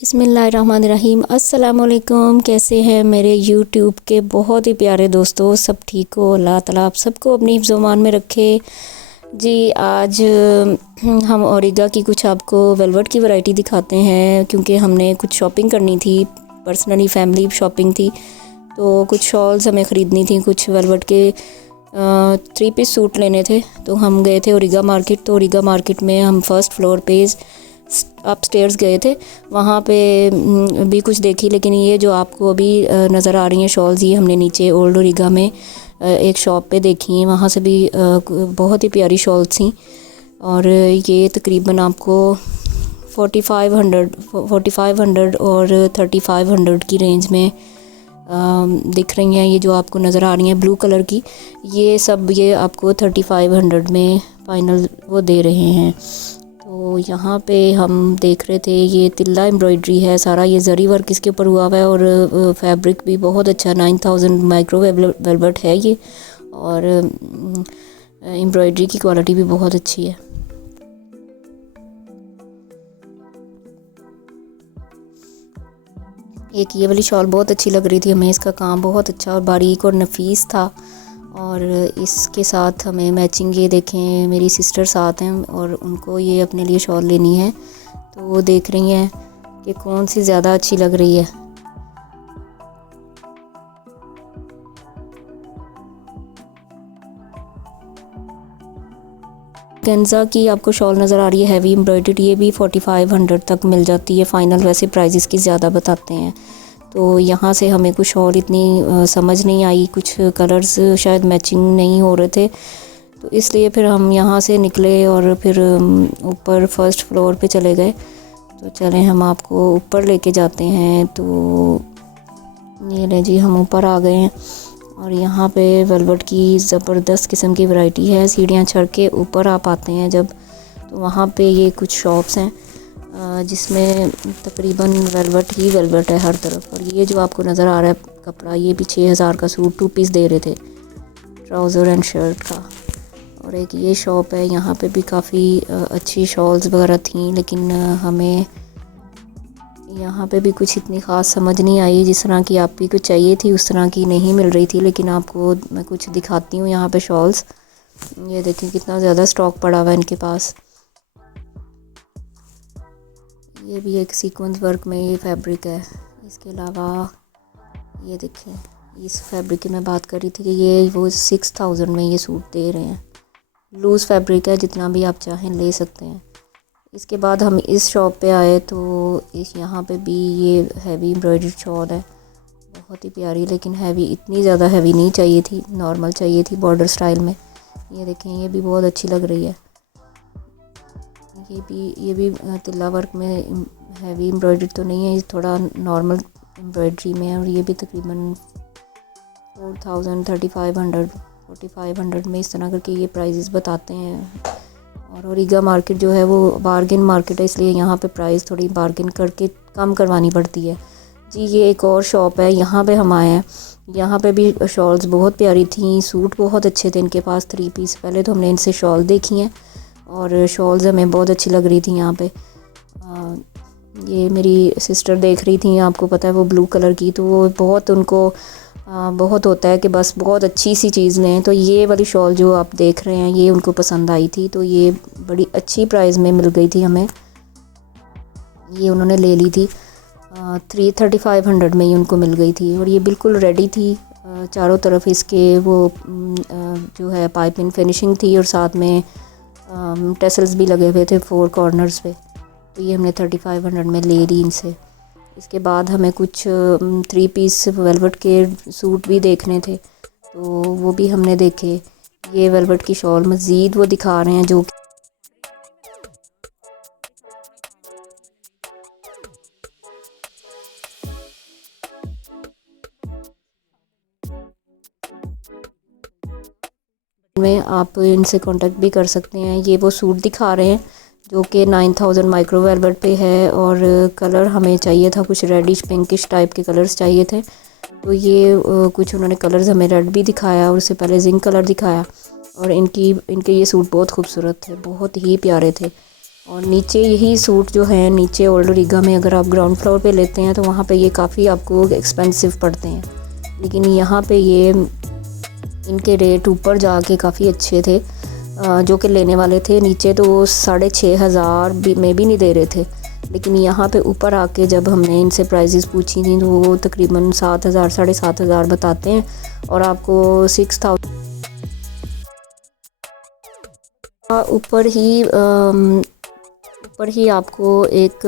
बिस्मिल्लाहिर्रहमानिर्रहीम। अस्सलामुअलैकुम। कैसे हैं मेरे यूट्यूब के बहुत ही प्यारे दोस्तों? सब ठीक हो? अल्लाह ताला आप सबको अपनी हिफ्ज़-ओ-मान में रखे जी। आज हम ओरिगा की कुछ आपको वेलवेट की वैरायटी दिखाते हैं, क्योंकि हमने कुछ शॉपिंग करनी थी, पर्सनली फैमिली शॉपिंग थी, तो कुछ शॉल्स हमें ख़रीदनी थी, कुछ वेलवेट के 3 पीस सूट लेने थे। तो हम गए थे ओरिगा मार्केट। तो ओरिगा मार्केट में हम फर्स्ट फ्लोर पे अपस्टेयर्स गए थे, वहाँ पे भी कुछ देखी, लेकिन ये जो आपको अभी नज़र आ रही हैं शॉल्स, ये हमने नीचे ओल्ड ओरिगा में एक शॉप पे देखी हैं। वहाँ से भी बहुत ही प्यारी शॉल्स थी, और ये तकरीबन आपको 4500 और 3500 की रेंज में दिख रही हैं। ये जो आपको नज़र आ रही हैं ब्लू कलर की, ये सब ये आपको 3500 में फ़ाइनल वो दे रहे हैं। तो यहाँ पे हम देख रहे थे, ये तिल्ला एम्ब्रॉयडरी है सारा, ये जरी वर्क इसके ऊपर हुआ हुआ है, और फैब्रिक भी बहुत अच्छा 9000 माइक्रो वेलवेट है ये, और एम्ब्रॉयडरी की क्वालिटी भी बहुत अच्छी है। एक ये वाली शॉल बहुत अच्छी लग रही थी हमें, इसका काम बहुत अच्छा और बारीक और नफीस था, और इसके साथ हमें मैचिंग, ये देखें मेरी सिस्टर साथ हैं और उनको ये अपने लिए शॉल लेनी है, तो वो देख रही हैं कि कौन सी ज़्यादा अच्छी लग रही है। गेंजा की आपको शॉल नज़र आ रही है हैवी एम्ब्रॉयडर्ड, ये भी 4500 तक मिल जाती है फ़ाइनल। वैसे प्राइजेस की ज़्यादा बताते हैं, तो यहाँ से हमें कुछ शॉल इतनी समझ नहीं आई, कुछ कलर्स शायद मैचिंग नहीं हो रहे थे, तो इसलिए फिर हम यहाँ से निकले और फिर ऊपर फर्स्ट फ्लोर पे चले गए। तो चलें हम आपको ऊपर लेके जाते हैं। तो ये ले जी, हम ऊपर आ गए हैं, और यहाँ पे वेलवेट की ज़बरदस्त किस्म की वैरायटी है। सीढ़ियाँ चढ़ के ऊपर आप आते हैं जब, तो वहाँ पे ये कुछ शॉप्स हैं जिसमें तकरीबन वेलवेट ही वेलवेट है हर तरफ। और ये जो आपको नज़र आ रहा है कपड़ा, ये भी 6000 का सूट 2 पीस दे रहे थे, ट्राउज़र एंड शर्ट का। और एक ये शॉप है, यहाँ पे भी काफ़ी अच्छी शॉल्स वगैरह थी, लेकिन हमें यहाँ पे भी कुछ इतनी ख़ास समझ नहीं आई। जिस तरह की आपकी कुछ चाहिए थी उस तरह की नहीं मिल रही थी, लेकिन आपको मैं कुछ दिखाती हूँ यहाँ पे शॉल्स। ये देखिए कितना ज़्यादा स्टॉक पड़ा हुआ है इनके पास। ये भी एक सीक्वेंस वर्क में ये फैब्रिक है। इसके अलावा ये देखें, इस फैब्रिक की मैं बात कर रही थी कि ये वो 6000 में ये सूट दे रहे हैं। लूज़ फैब्रिक है, जितना भी आप चाहें ले सकते हैं। इसके बाद हम इस शॉप पे आए, तो इस यहाँ पे भी ये हैवी एम्ब्रॉयडर्ड शॉल है, बहुत ही प्यारी, लेकिन हैवी इतनी ज़्यादा हैवी नहीं चाहिए थी, नॉर्मल चाहिए थी बॉर्डर स्टाइल में। ये देखें, ये भी बहुत अच्छी लग रही है। ये भी तिल्ला वर्क में हैवी एम्ब्रॉयडर्ड तो नहीं है, ये थोड़ा नॉर्मल एम्ब्रॉयडरी में है, और ये भी तकरीबन 4000 3500 4500 में इस तरह करके ये प्राइजेस बताते हैं। और ओरिगा मार्केट जो है वो बार्गेन मार्केट है, इसलिए यहाँ पे प्राइस थोड़ी बार्गेन करके कम करवानी पड़ती है जी। ये एक और शॉप है, यहाँ पे हम आए हैं, यहाँ पे भी शॉल्स बहुत प्यारी थी, सूट बहुत अच्छे थे इनके पास 3 पीस। पहले तो हमने इनसे शॉल देखी हैं, और शॉल्स हमें बहुत अच्छी लग रही थी यहाँ पे। ये मेरी सिस्टर देख रही थी, आपको पता है वो ब्लू कलर की, तो वो बहुत उनको बहुत होता है कि बस बहुत अच्छी सी चीज़ लें। तो ये वाली शॉल जो आप देख रहे हैं ये उनको पसंद आई थी, तो ये बड़ी अच्छी प्राइस में मिल गई थी हमें, ये उन्होंने ले ली थी 3500 में ही उनको मिल गई थी। और ये बिल्कुल रेडी थी, चारों तरफ इसके वो जो है पाइपिंग फिनिशिंग थी, और साथ में टेसल्स भी लगे हुए थे 4 कॉर्नर्स पे। तो ये हमने 3500 में ले ली इनसे। इसके बाद हमें कुछ 3 पीस वेलवेट के सूट भी देखने थे, तो वो भी हमने देखे। ये वेलवेट की शॉल मज़ीद वो दिखा रहे हैं जो में आप इनसे कांटेक्ट भी कर सकते हैं। ये वो सूट दिखा रहे हैं जो कि 9000 माइक्रो वेलवेट पे है, और कलर हमें चाहिए था कुछ रेडिश पिंकिश टाइप के कलर्स चाहिए थे। तो ये कुछ उन्होंने कलर्स हमें रेड भी दिखाया, और उससे पहले जिंक कलर दिखाया, और इनके ये सूट बहुत खूबसूरत थे, बहुत ही प्यारे थे। और नीचे यही सूट जो है नीचे ओल्ड रीगा में अगर आप ग्राउंड फ्लोर पे लेते हैं तो वहाँ पे ये काफ़ी आपको एक्सपेंसिव पड़ते हैं, लेकिन यहाँ पे ये इनके रेट ऊपर जाके काफ़ी अच्छे थे। जो कि लेने वाले थे नीचे तो 6,500 में भी नहीं दे रहे थे, लेकिन यहाँ पे ऊपर आके जब हमने इनसे प्राइजेस पूछी थी तो वो तकरीबन 7,000 7,500 बताते हैं और आपको 6,000 ऊपर ही आपको एक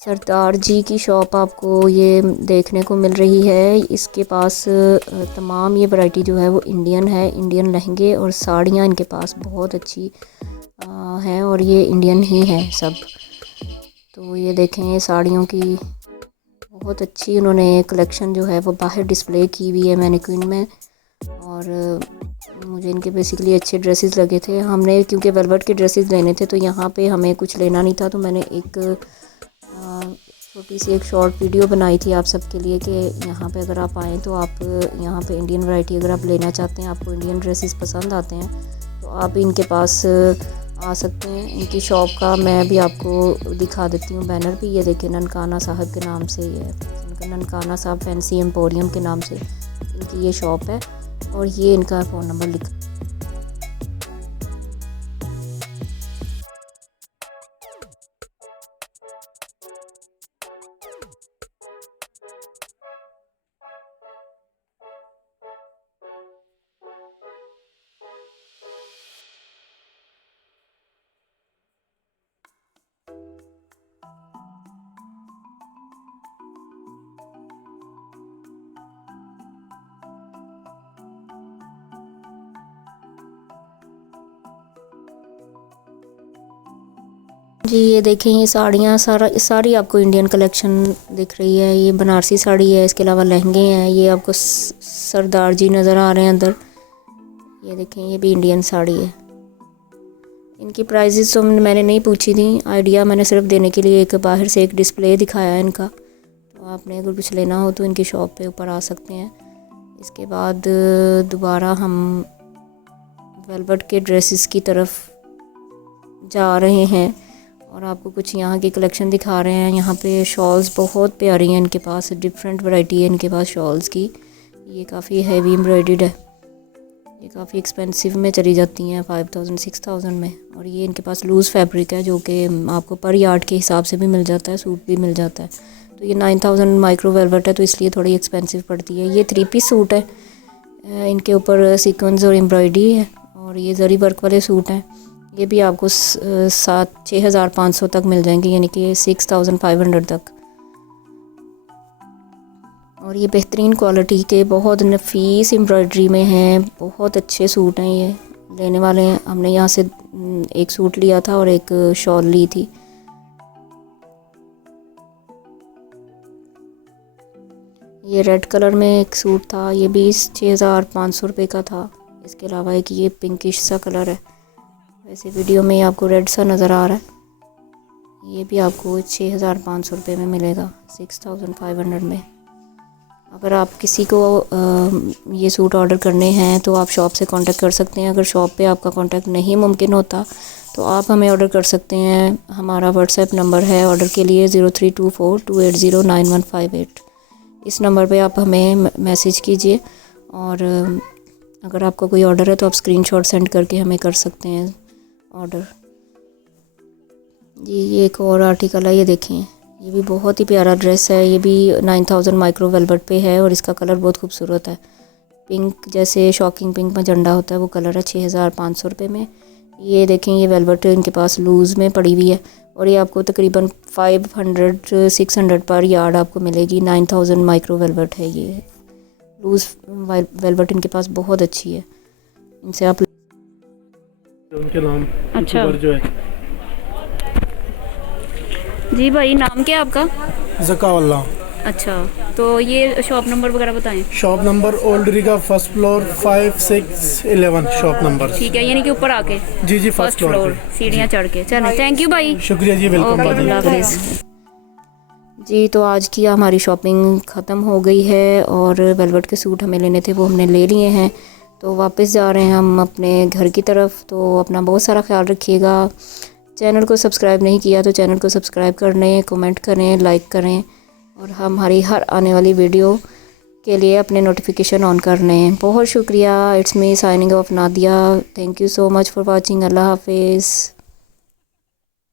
सरदार जी की शॉप आपको ये देखने को मिल रही है। इसके पास तमाम ये वैरायटी जो है वो इंडियन है, इंडियन लहंगे और साड़ियाँ इनके पास बहुत अच्छी हैं और ये इंडियन ही हैं सब। तो ये देखें ये साड़ियों की बहुत अच्छी उन्होंने कलेक्शन जो है वो बाहर डिस्प्ले की हुई है मैनिक्विन में, और मुझे इनके बेसिकली अच्छे ड्रेसेस लगे थे। हमने क्योंकि वेलवेट के ड्रेसेस लेने थे तो यहाँ पे हमें कुछ लेना नहीं था, तो मैंने एक छोटी सी एक शॉर्ट वीडियो बनाई थी आप सबके लिए कि यहाँ पे अगर आप आएँ तो आप यहाँ पे इंडियन वैरायटी अगर आप लेना चाहते हैं, आपको इंडियन ड्रेसेस पसंद आते हैं तो आप इनके पास आ सकते हैं। इनकी शॉप का मैं भी आपको दिखा देती हूँ बैनर भी, ये देखिए ननकाना साहब के नाम से, ये ननकाना साहब फैंसी एम्पोरियम के नाम से इनकी ये शॉप है और ये इनका फ़ोन नंबर लिखा। जी ये देखें ये साड़ियाँ सारी आपको इंडियन कलेक्शन दिख रही है। ये बनारसी साड़ी है, इसके अलावा लहंगे हैं, ये आपको सरदार जी नज़र आ रहे हैं अंदर। ये देखें ये भी इंडियन साड़ी है। इनकी प्राइजेस तो मैंने नहीं पूछी थी, आइडिया मैंने सिर्फ देने के लिए एक बाहर से एक डिस्प्ले दिखाया है इनका। तो आपने अगर कुछ लेना हो तो इनकी शॉप पे ऊपर आ सकते हैं। इसके बाद दोबारा हम वेलवेट के ड्रेसेस की तरफ जा रहे हैं और आपको कुछ यहाँ की कलेक्शन दिखा रहे हैं। यहाँ पे शॉल्स बहुत प्यारी हैं इनके पास, डिफरेंट वैरायटी है इनके पास शॉल्स की। ये काफ़ी हैवी एम्ब्रॉयडर्ड है, ये काफ़ी एक्सपेंसिव में चली जाती हैं 5,000 6,000 में। और ये इनके पास लूज़ फैब्रिक है जो कि आपको पर यार्ड के हिसाब से भी मिल जाता है, सूट भी मिल जाता है। तो ये 9,000 माइक्रो वेलवेट है तो इसलिए थोड़ी एक्सपेंसिव पड़ती है। ये 3 पीस सूट है, इनके ऊपर सीक्वेंस और एम्ब्रॉयडरी है और ये जरी वर्क वाले सूट हैं। ये भी आपको 6,500 तक मिल जाएंगे, यानी कि 6,500 तक। और ये बेहतरीन क्वालिटी के बहुत नफीस एम्ब्रॉयडरी में हैं, बहुत अच्छे सूट हैं। ये लेने वाले हैं, हमने यहाँ से एक सूट लिया था और एक शॉल ली थी। ये रेड कलर में एक सूट था, ये भी 6,500 रुपये का था। इसके अलावा एक ये पिंकिश सा कलर है, वैसे वीडियो में आपको रेड सा नज़र आ रहा है। ये भी आपको 6,500 रुपये में मिलेगा, 6,500 में। अगर आप किसी को ये सूट ऑर्डर करने हैं तो आप शॉप से कांटेक्ट कर सकते हैं। अगर शॉप पे आपका कांटेक्ट नहीं मुमकिन होता तो आप हमें ऑर्डर कर सकते हैं। हमारा व्हाट्सएप नंबर है ऑर्डर के लिए 032428091158। इस नंबर पे आप हमें मैसेज कीजिए और अगर आपका कोई ऑर्डर है तो आप स्क्रीनशॉट सेंड करके हमें कर सकते हैं ऑर्डर। जी ये एक और आर्टिकल है, ये देखें ये भी बहुत ही प्यारा ड्रेस है। ये भी 9,000 माइक्रो वेलवेट पे है और इसका कलर बहुत खूबसूरत है, पिंक जैसे शॉकिंग पिंक में झंडा होता है वो कलर है। 6,500 रुपये में। ये देखें ये वेलवेट इनके पास लूज़ में पड़ी हुई है और ये आपको तकरीबन 500-600 पर यार्ड आपको मिलेगी। 9,000 माइक्रो वेलवेट है, ये लूज़ वेलवेट इनके पास बहुत अच्छी है। इनसे आप उनके नाम अच्छा जो है। जी भाई नाम क्या है आपका? ज़कावल्ला। अच्छा तो ये शॉप नंबर वगैरह बताएं। Shop number old Riga first floor 5-6-11 shop number. ठीक है, यानी कि ऊपर आके जी फर्स्ट फ्लोर सीढ़ियाँ चढ़ के। चलें, थैंक यू भाई, शुक्रिया जी, वेलकम। ओके अल्लाह हाफिज़। जी तो आज की हमारी शॉपिंग ख़त्म हो गई है और वेलवेट के सूट हमें लेने थे वो हमने ले लिए हैं। तो वापस जा रहे हैं हम अपने घर की तरफ। तो अपना बहुत सारा ख्याल रखिएगा। चैनल को सब्सक्राइब नहीं किया तो चैनल को सब्सक्राइब कर लें, कमेंट करें, लाइक करें और हमारी हर आने वाली वीडियो के लिए अपने नोटिफिकेशन ऑन कर लें। बहुत शुक्रिया। It's me signing off Nadia. Thank you so much for watching. अल्लाह हाफिज़।